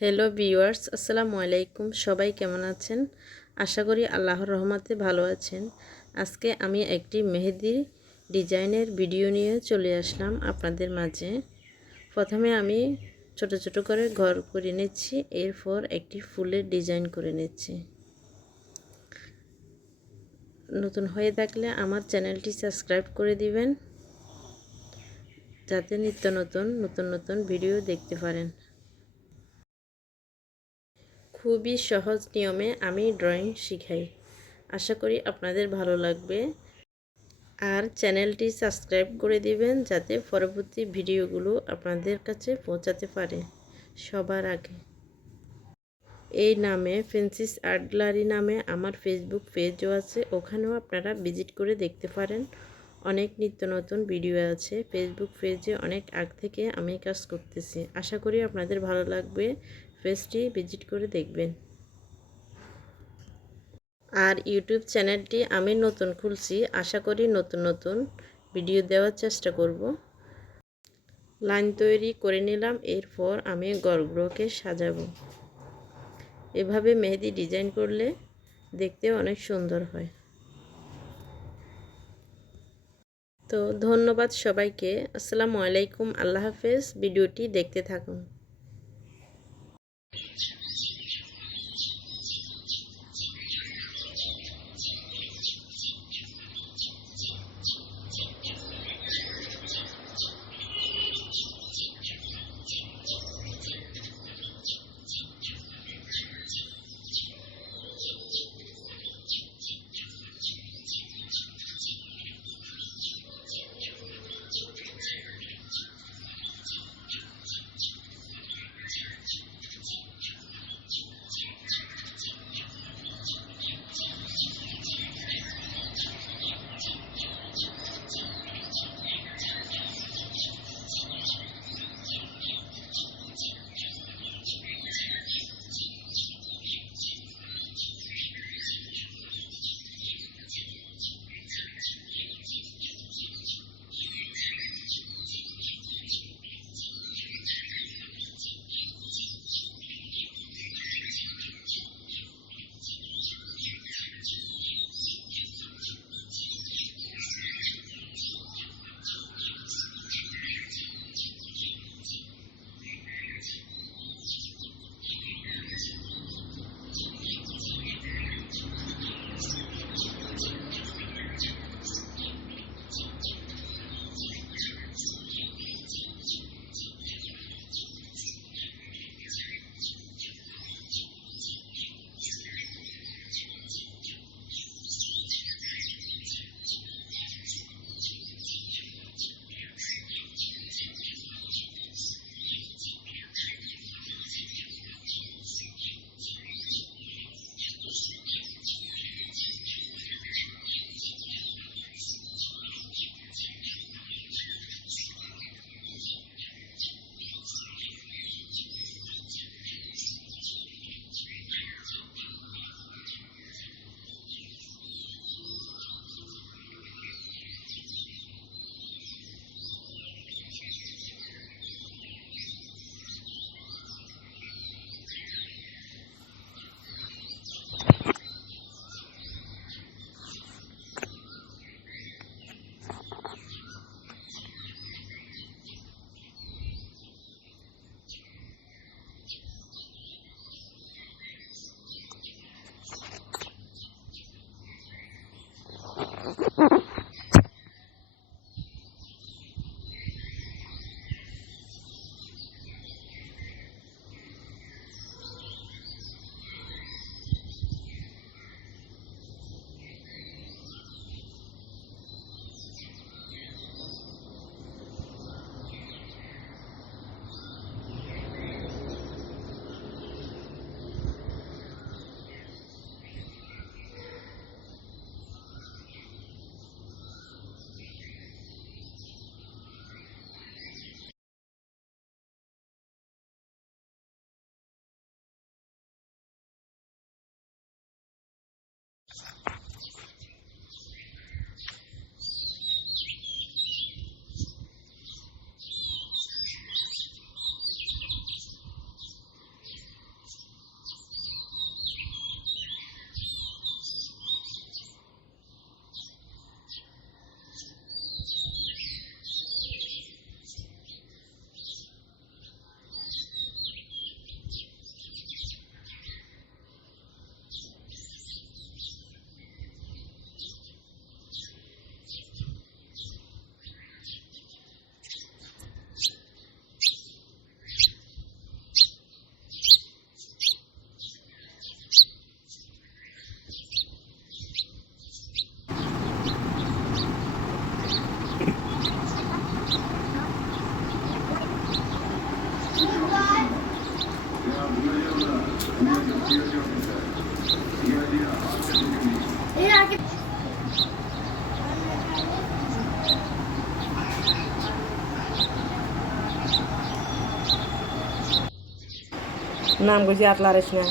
Hello viewers, আসসালামু আলাইকুম। সবাই কেমন আছেন? আশা করি আল্লাহর রহমতে ভালো আছেন। আজকে আমি একটি মেহেদির ডিজাইনের ভিডিও নিয়ে চলে আসলাম আপনাদের মাঝে। প্রথমে আমি ছোট ছোট করে ঘর করে নিচ্ছি, এরপর একটি ফুলের ডিজাইন করে নিচ্ছি। নতুন হয়ে থাকলে আমার চ্যানেলটি সাবস্ক্রাইব করে দিবেন, যাতে নিত্য নতুন ভিডিও দেখতে পারেন। খুবই সহজ নিয়মে আমি ড্রয়িং শিখাই। আশা করি আপনাদের ভালো লাগবে। আর চ্যানেলটি সাবস্ক্রাইব করে দিবেন, যাতে পরবর্তী ভিডিওগুলো আপনাদের কাছে পৌঁছাতে পারে সবার আগে। এই নামে প্রিন্সেস আর্ট গ্যালারি নামে আমার ফেসবুক পেজও আছে, ওখানেও আপনারা ভিজিট করে দেখতে পারেন। অনেক নিত্য নতুন ভিডিও আছে ফেসবুক পেজে, অনেক আগ থেকে আমি কাজ করতেছি। আশা করি আপনাদের ভালো লাগবে, পেজটি ভিজিট করে দেখবেন। আর ইউটিউব চ্যানেলটি আমি নতুন খুলছি, আশা করি নতুন ভিডিও দেওয়ার চেষ্টা করব। লাইন তৈরি করে নিলাম, এরপর আমি গড়গুলোকে সাজাবো। এভাবে মেহেদি ডিজাইন করলে দেখতে অনেক সুন্দর হয়। তো ধন্যবাদ সবাইকে। আসসালামু আলাইকুম, আল্লাহ হাফেজ। ভিডিওটি দেখতে থাকুন। নাম কইছি আতলারিস না।